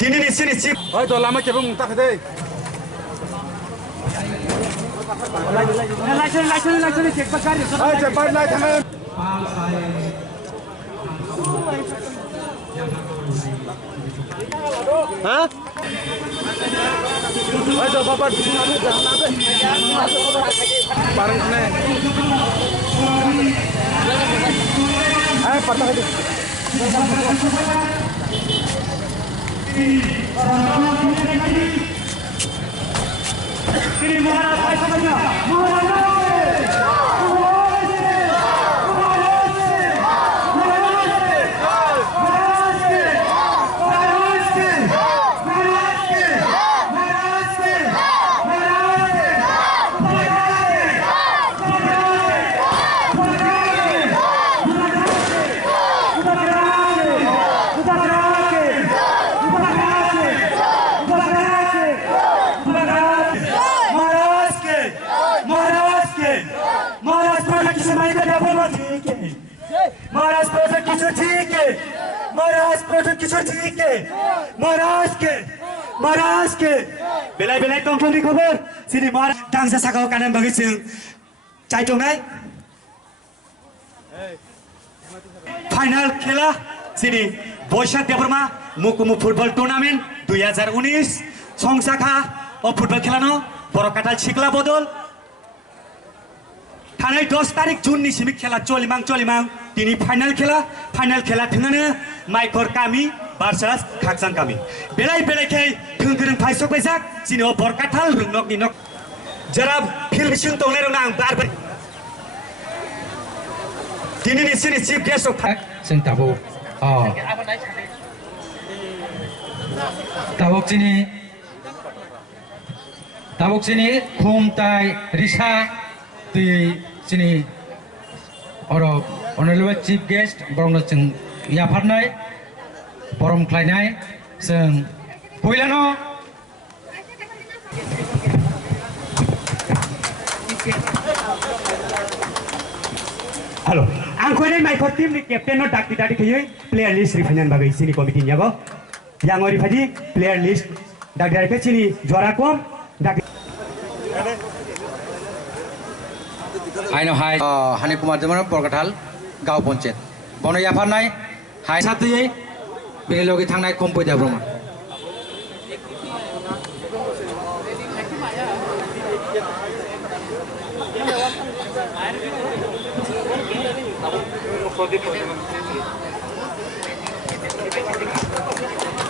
दिनैनि सिनि ओइ द लामा केबो मुंताखै दे लाइसेन्स चेक बाकारी ओइ चेक बार लाइ थाङो हा ओइ द बाबा बिसिनानो जाना दे बारन खाने ए पता है श्री महाराज भाई समझना महाराज महाराज प्रोजेक्ट किशोर ठीक है महाराज प्रोजेक्ट किशोर ठीक है महाराज के बेलाय बेलाय टंटंनि खबर सिनि महाराज दांसा साखाव कानान बागै जों चाइटंनाय फाइनल खेला सिनि बयसा देबरमा मुकुमु फुटबल टुर्नामेंट 2019 संसाखा ओ फुटबल खेलानो बरकाटाल सिखला बदल थानाय 10 तारिख जुननि सिमि खेला चलिमां दिनै फाइनल खेला थोङानो माइखर कामी भार्सास खाकसां कामी बेलाय बेलायखै थोंगोरों फाइसक बैसाक सिनो बरकाटाल रुंनकनि नक जरा फिल्मसिं तंनाय रंना आं बार दिनैनि सिनि चीफ गेस्ट अफ जों दाबकसिनि खुमथाय रिसा दै जोंनि अनरेबल चीफ गेस्ट बरंनो जों याफारनाय बरम खालायनाय जों बयलानो हेलो आं खोनाय माइखर टीमनि कैप्टेन डाक्ति दादि खयै प्लेयर लिस्ट रिफाइनान बागै सिनि कमिटि याबो यांग ओरिफादि प्लेयर लिस्ट डाक्ति दादि सिनि जरा कम डाक्ति आइनो हाय हानि कुमार देमन बरकाटाल गाव पंचायत बनो याफारनाय हाय साथयै बेनि लगे थांनाय कम्पैदा Brahma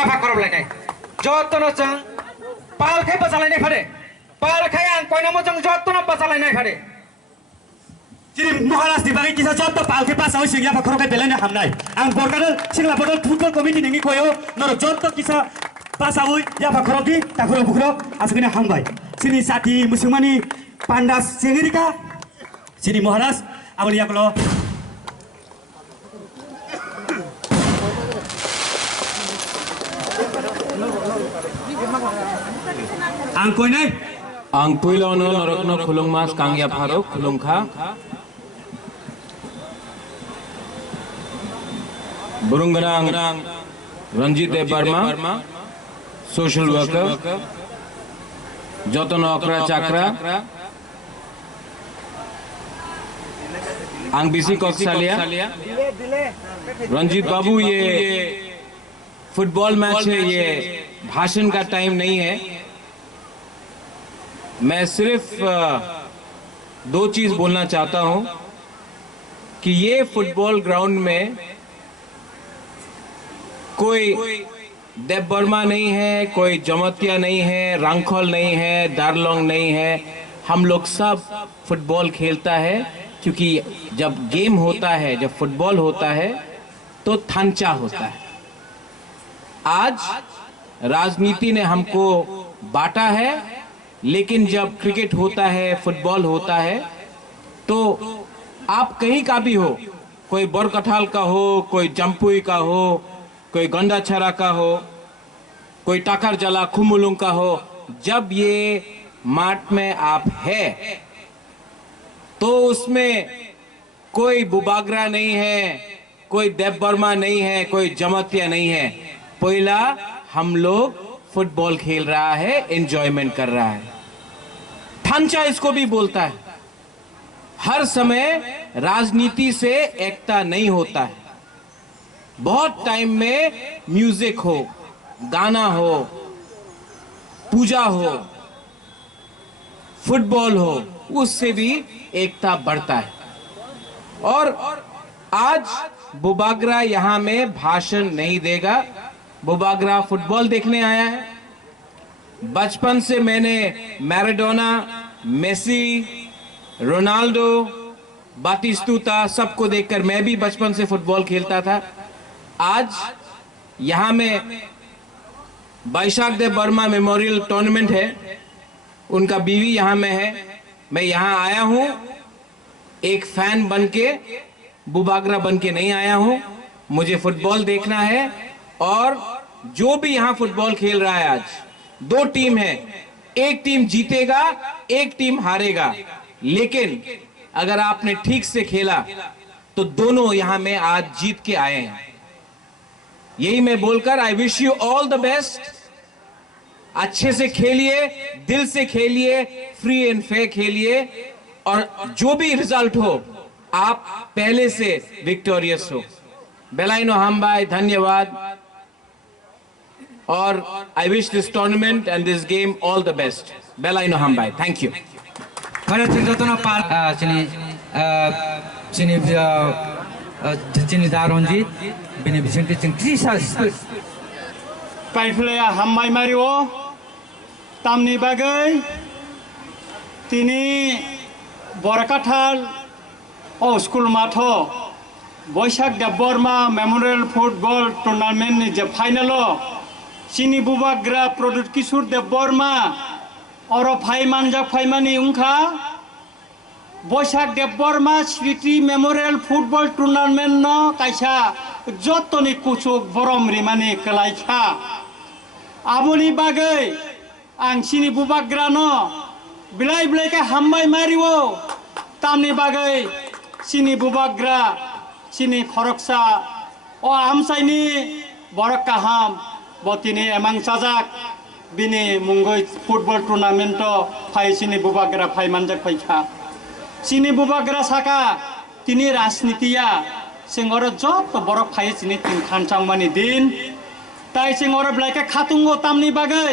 apa koroblainai jotono jang palkai bacalainai phare palkai ang koinamo jang jotono bacalainai phare Jadi महाराज दिबागै किसा जत्त पालके पास आउ सिंगिया फखरकै बेलायनो हामनाय आं बरकाटाल सिंगला बदल फुटबल कमिटि नोंनि कोयो नर जत्त किसा पास आउ या फखरकि ताखुरो बुखुरो आसुगिना हामबाय सिनि साथी मुसुमानी पांडा सेंगिरिका सिनि महाराज आबनि याकलो आं कोइनाय आं पुइलावनो नरकनो खुलुंमास कांगिया pharaoh खुलुंखा बुरुंगनांग Ranjit Verma social worker जतन अकरा चाकरा आंग बिसी कौशलिया रंजीत बाबू ये फुटबॉल मैच है ये भाषण का टाइम नहीं है मैं सिर्फ 2 चीज बोलना चाहता हूं कि ये फुटबॉल ग्राउंड में कोई देव वर्मा नहीं है, कोई जमतिया नहीं है, रांखोल नहीं है, दारलोंग नहीं है। हम लोग सब फुटबॉल खेलता है क्योंकि जब गेम होता है, जब फुटबॉल होता है तो थांचा होता है। आज राजनीति ने हमको बांटा है, लेकिन जब क्रिकेट होता है, फुटबॉल होता है तो आप कहीं का भी हो, कोई बरकठाल का हो, कोई जम्पुई का हो, कोई गंडाछरा का हो, कोई टाकर जला खुमुलुंग का हो, जब ये माठ में आप है तो उसमें कोई बुबागरा नहीं है, कोई देव वर्मा नहीं है, कोई जमतिया नहीं है। पहिला हम लोग फुटबॉल खेल रहा है, एंजॉयमेंट कर रहा है। थांचा इसको भी बोलता है। हर समय राजनीति से एकता नहीं होता है। बहुत टाइम में म्यूजिक हो, गाना हो, पूजा हो, फुटबॉल हो, उससे भी एकता बढ़ता है। और आज बुबागरा यहां में भाषण नहीं देगा। बुबागरा फुटबॉल देखने आया है। बचपन से मैंने मैराडोना, मेसी, रोनाल्डो, बातिस्तुता सबको देखकर मैं भी बचपन से फुटबॉल खेलता था। आज यहां में वैशाख देव वर्मा मेमोरियल टूर्नामेंट है, उनका बीवी यहां में है। मैं यहां आया हूं एक फैन बनके, बुबागरा बनके नहीं आया हूं। मुझे फुटबॉल देखना है। और जो भी यहां फुटबॉल खेल रहा है, आज 2 टीम है, एक टीम जीतेगा, एक टीम हारेगा। लेकिन अगर आपने ठीक से खेला तो दोनों यहां में आज जीत के आए हैं। यही मैं बोलकर I wish you all the best. अच्छे से खेलिए, दिल से खेलिए, फ्री एंड फेयर खेलिए, और जो भी रिजल्ट हो आप पहले से विक्टोरियस हो। बेलाइनो हमबाई, धन्यवाद। और I wish this tournament and this game all the best. बेलाइनो हमबाई, thank you. Pada terjatuhnya Pak sini daronji bini bisenti cengkisa. Paiflea hammai mario tamni bagai tini borakathal o school matho Boishak Deborma Memorial Football Tournament ni je final o sini bubagra product kisur Deborma और फाइमान जब फाइमानी उनका बोशाक देवबर्मा स्मृति memorial football tournament न कैसा जतनी कुचुक बरमरी माने कलाइखा आबोनी बागै आं सिनि बुबाग्रा न बिलाइ बिलाइ के हामबाय मारिवो तामनि बागै सिनि बुबाग्रा सिनि खरकसा ओ आमसाइनि बरक काहाम बतिनि एमां साजाक बिनि मुंगै फुटबॉल टूर्नामेंट फाइ सिनि बुबाग्रा फाइ मानजाक फाइखा सिनि बुबाग्रा साका तिनि राजनीतिया सिंगर जत बरक फाइ सिनि तिन खानचांमानि दिन ताइ सिंगर ब्लाइके खातुंगो तामनि बागै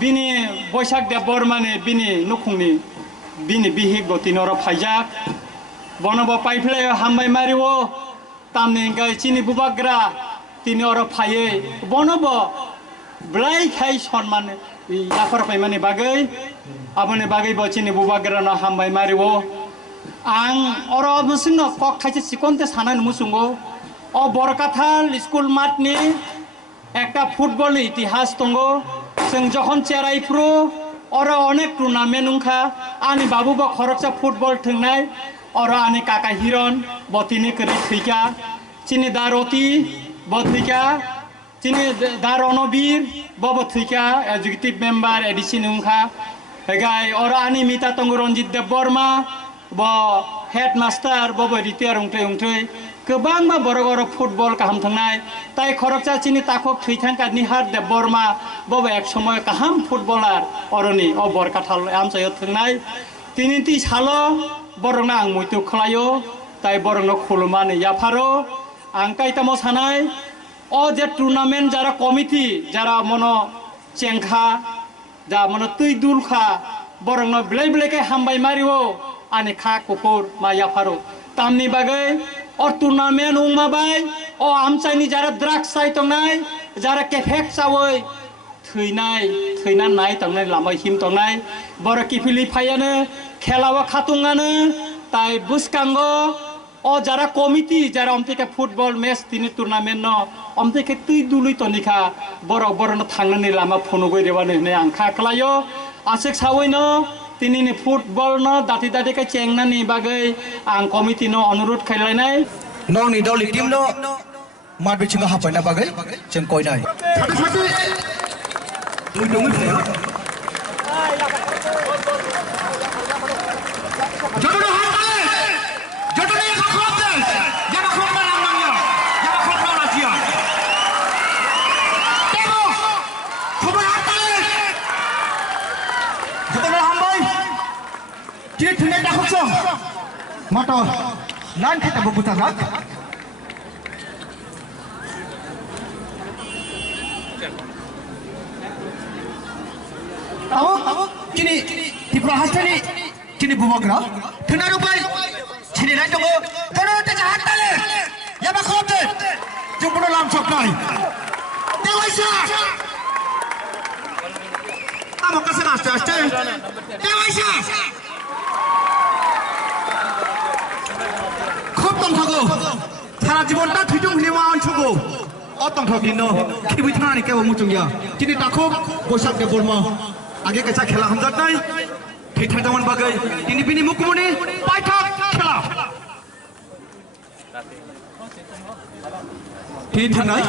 बिनि बैसाख देवबर्मानि बिनि नुखुंनि बिनि बिहिग गतिनर फाइजाक बनबो पाइफ्ले हामबाय मारिवो तामनि गाय सिनि बुबाग्रा तिनि अर फाइयै बनबो ब्लाइ खाइ सन्मान याफोर फाइमानि बागै आबोनि बागै बचिनि बुबाग्रा न हामबाय मारिवो आं अर मुसिंनो कक थाइसे सिकनते सानाय मुसुंगो अ बरकाथाल स्कुल माठनि एकटा फुटबल इतिहास दंगो जों जखन चेराइफ्रु और अनेक टूर्नामेंट उनखा आनि बाबुबा खरकसा फुटबल थंनाय और आनि काका हिरन बतिनि करि थैका चिनि दारती बथैका चिनि दारणबीर बब थैका एजुकेटिव मेंबर एडिशन उनखा गाय और आनि मिता तंग रंजित देवबर्मा ब हेडमास्टर बब रिटायार उंथै उंथै गोबां बर' फुटबल गाहाम थांनाय ताइ खरकसा चिनि ताखक थैथांका निहार देवबर्मा बब एक समय गाहाम फुटबलार अरनि अ बरकाथाल आमसाय थांनाय तिनि ति सालो बरंना आं मयतु खलायो ताइ बरंनो खुलुमानि याफारो आं काइतामो सानाय अ जे टूर्नामेंट जारा कमिटी जारा मनो चेंखा जा मनो तै दुलखा बरंनो बिलाइ बिलाइके हामबाय मारिवो आनि खा कुकुर मा याफारो तामनि बागै और टूर्नामेंट उमाबाय ओ आमसाइनि जारा ड्राग्स साइ तंनाय जारा केफेक सावै थैना नाय तंनाय लामाय हिम तंनाय बर किफिलि फायानो खेलावा खातुंगानो ताइ बुसकांगो ओ जारा कमिटी जारा अमतेके फुटबल मैच तिनि टूर्नामेंट न अमतेके तै दुलुइ तनिखा बरनो थांनानै लामा फनुगै रेवानो ने आं खाखलायो आसेक सावैनो तिनि फुटबल न दाति दाति के चेंगनानि बागै आं कमिटी न अनुरोध खालायनाय नंनि दलि टीम न मात बिथिङाव हाबफैना बागै जों कयनाय Temo Bukso. Mato. Lan kita bubuta rak. Tahu? Kini Tripura Hastani. Kini bumagra. Kenaru bai. Kini rai tunggu. Kenaru te jahat tale. Ya bakal te. Jumpa lam sokai. Dewasa. Amo kasih aste. Dewasa. অতংঠগো সারা জীবনটা থুইtung হলিমা অনছগো অতংঠগিনো খিবি থানানি কেবো মুচুংয়া কিনি তাখো বৈশাখ দে বর্মা আগে কাছা খেলা হামজাত নাই থৈথাইদামান বাগৈ তিনি বিনি মুকুমনি পাইথাক খেলা থি থানাই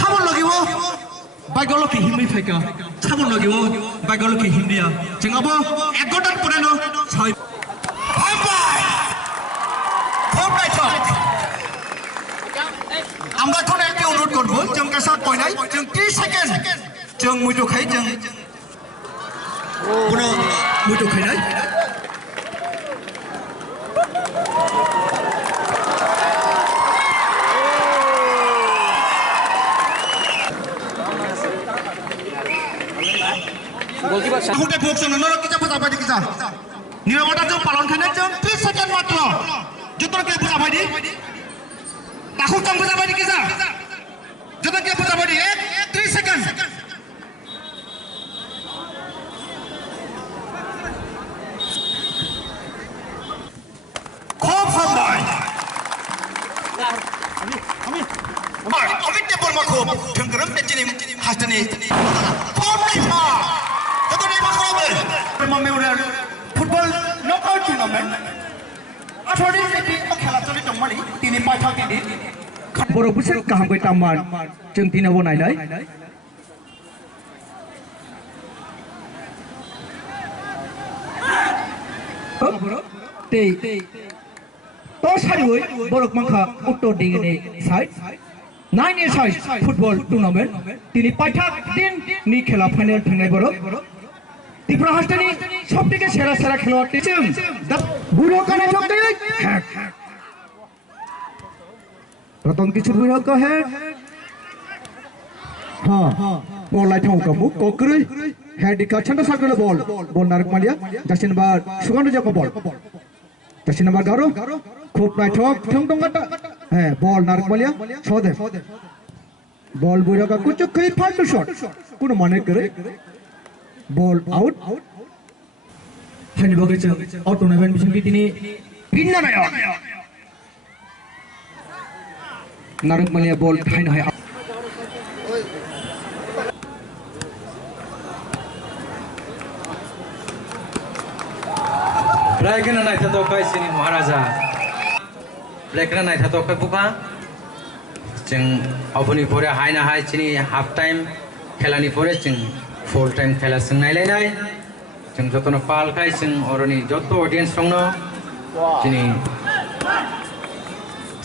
সাবন লাগিব বাইগলকি হিমি ফাইকা সাবন লাগিব বাইগলকি হিমিয়া जोंआबो 1 ঘন্টার পরে ন 6 আমরা এখন একটা অনুরোধ করব जों কাসার কয়নাই जों 30 সেকেন্ড जों মুইটো খাই जों কোনো মুইটো খাইনাই গোলকিপার সামনে বক্সন নরক কিছা বুঝা পাইদি কিছা নিরবতা जों পালন খাইনাই जों 30 সেকেন্ড মাত্র যতকে বুঝা পাইদি Aku tang buta badi kisah. Jodoh dia buta badi 3 second. Khop sampai. Amit dia berma khop. Tenggelam dia jenim hastani. Khop lima. Jodoh dia berma khop. Memorial football knockout tournament. Athori seti khela choli tongmani tini paithak tini बर' बोसोर गाहाम बै तामान जों दिनाव नायनाय ते तो सारिवै बरक मांखा उत्तर दिगनि side 9 year size football tournament दिनै पाइथाक दिन नि खेला फाइनाल थांनाय बरक त्रिपुरा हास्टेलनि सबथेके सेरा खेलोयाड़ जों दा बुरो काने जगदै रतन किशोर बुढ़ा का है हाँ बॉल लाइट होगा मुक कोकरे हेड का छंदा साकले बॉल नारक मालिया जसिन बार सुगंध जको बॉल जसिन बार गारो खूब लाइट हो ठंग टंगाटा है बॉल नारक मालिया सोदे बॉल बुढ़ा का कुछ कई फाल्तू शॉट कोनो माने करे बॉल आउट हनी बगे आउट टूर्नामेंट मिशन की तिनी भिन्न नायक नारक मालिया बॉल खाइन है ब्रेकना नाय था तो काय सिनी महाराजा ब्रेकना नाय था तो काय बुका जों अबनि परे हायना हाय सिनी हाफ टाइम खेलानि परे जों फुल टाइम खेला जों नायलायनाय जों जतनो पाल खाय जों अरनि जत ऑडियंस दंनो सिनी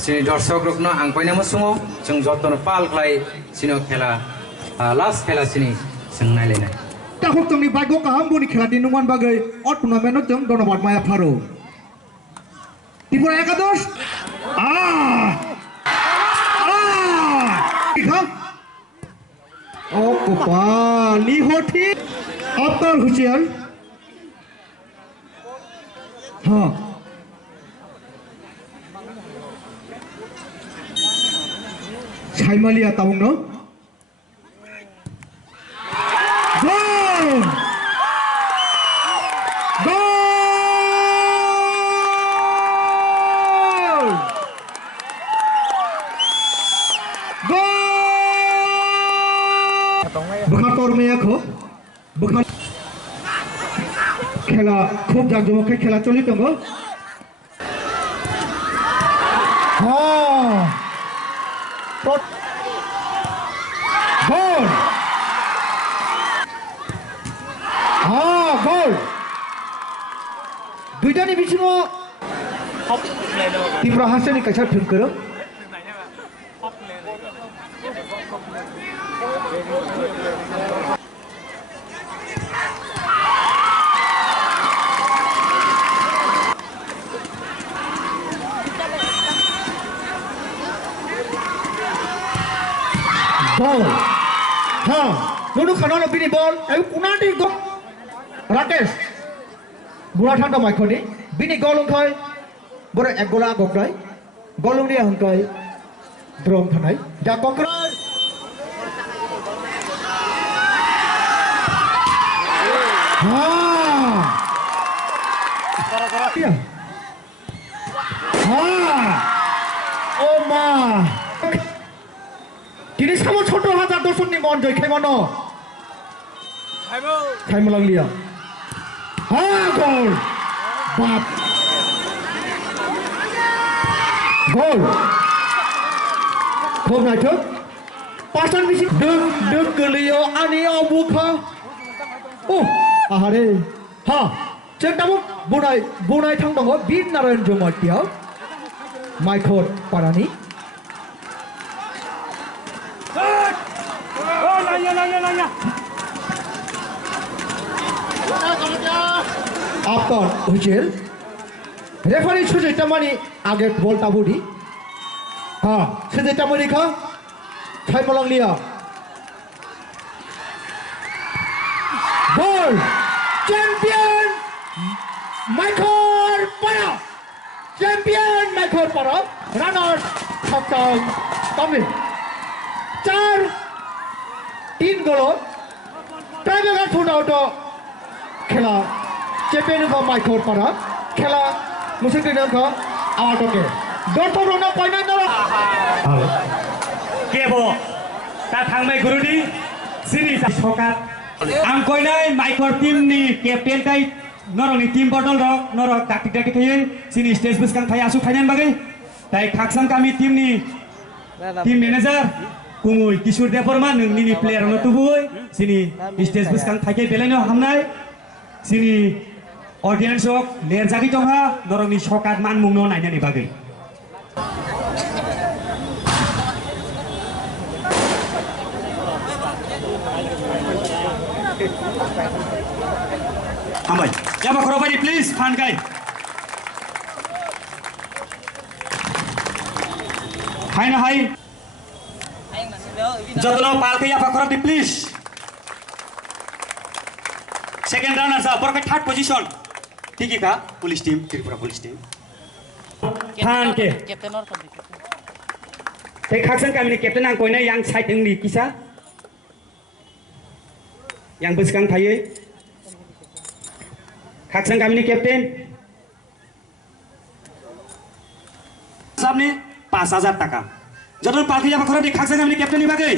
Sini दर्शक रुकनो आं पाइना मसुङो जों जतनो पाल खाय सिनो खेला लास्ट खेला सिनी जों नायलायनाय ताखौ जोंनि बाइगो गाहाम बनि खेला दिनुमान बागै अ टुर्नामेन्टआव जों धन्यबाद माया फारो त्रिपुरा एकादश ओ कपाल नि होठी अब्दुल हुसैन हां Malia tahu no? Goal! Goal! Goal! Bakator में ako, bakat खेला खूब जागजमक के खेला चली तंगो हाँ गोल हाँ गोल दुईटानि बिथिङाव त्रिपुरा हास्टेलनि कालचार फिल्म करो Ball. Ha. Nunu kanon bini ball. Ayo kunati go. Rakesh. Buat handa Michael ni. Bini golong kai. Boleh ek gola gok kai. Golong dia hangkai. Drum thanai. Jakok. Ha. Iya. Ha. Oh ma. Kini sama छोटो हाथ दर्शक नि मन जय खेमनो खाइम लग्लिया हा गोल बाप गोल खूब नाइथो पासन बिसि दग गोलियो आनि अबुखा ओ आहारे हा जोंनाबो बुनाय थां दङ बीर नारायण जमातियाव माइखर पारानि After whistle, referee Sujay Tamani आगे बॉल ताबूरी, हाँ Sujay Tamani का खाई मलंग लिया, बॉल चैंपियन माइकल पारा, चैंपियन माइकल पारा, रनर छक्का कमी, 4-3 गोल, टाइगर का आउट खेला चैंपियन का माइकल पारा खेला मुझे का आउट के डॉक्टर रोना पॉइंट ना केबो ता थांबाय गुरुनि सिनि सकात आं कोइनाय माइकर टीमनि केप्टेन काई नरनि टीम बदल र नर टाकटिक टाकटिक थायो सिनि स्टेज बसकां थाय आसु फाइनाल बागै ताय खाकसां गामि टीमनि टीम मैनेजर कुमुय किशोर देवबर्मा नोंनि प्लेयार न तुबुय सिनि स्टेज बसकां थायके बेलायनो हामनाय सिनि ऑडियंस ऑफ लेरजागि दंहा नरनि सकात मान मुंनो नायनानि बागै Amai, ya Pak Korobadi please, fan guy. Hai na hai. Jatuh pal ke ya Pak Korobadi please. Second runner sa, berkat third position. Tiki ka, police team, Tripura police team. Fan ke. Captain or something. Tapi kaksan kami ni captain ang koina yang side yang ni kisah. Yang bersekang thaye. खाकसां गामिनि captain सामने 5000 টাকা जतन पालखि जाबा खरबि खाकसां गामिनि कैप्टेननि बागै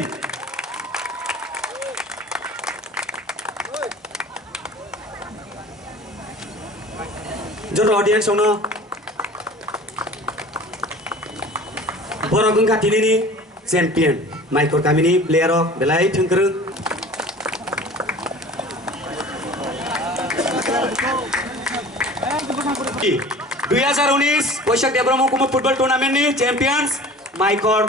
जत audience आउनो बरगुंखा दिनैनि champion माइकर गामिनि player बेलाय थोंगोरों 2019 बैशाख देब्रह्म महकुमा फुटबल टुर्नामेंट नि चैंपियंस माइकर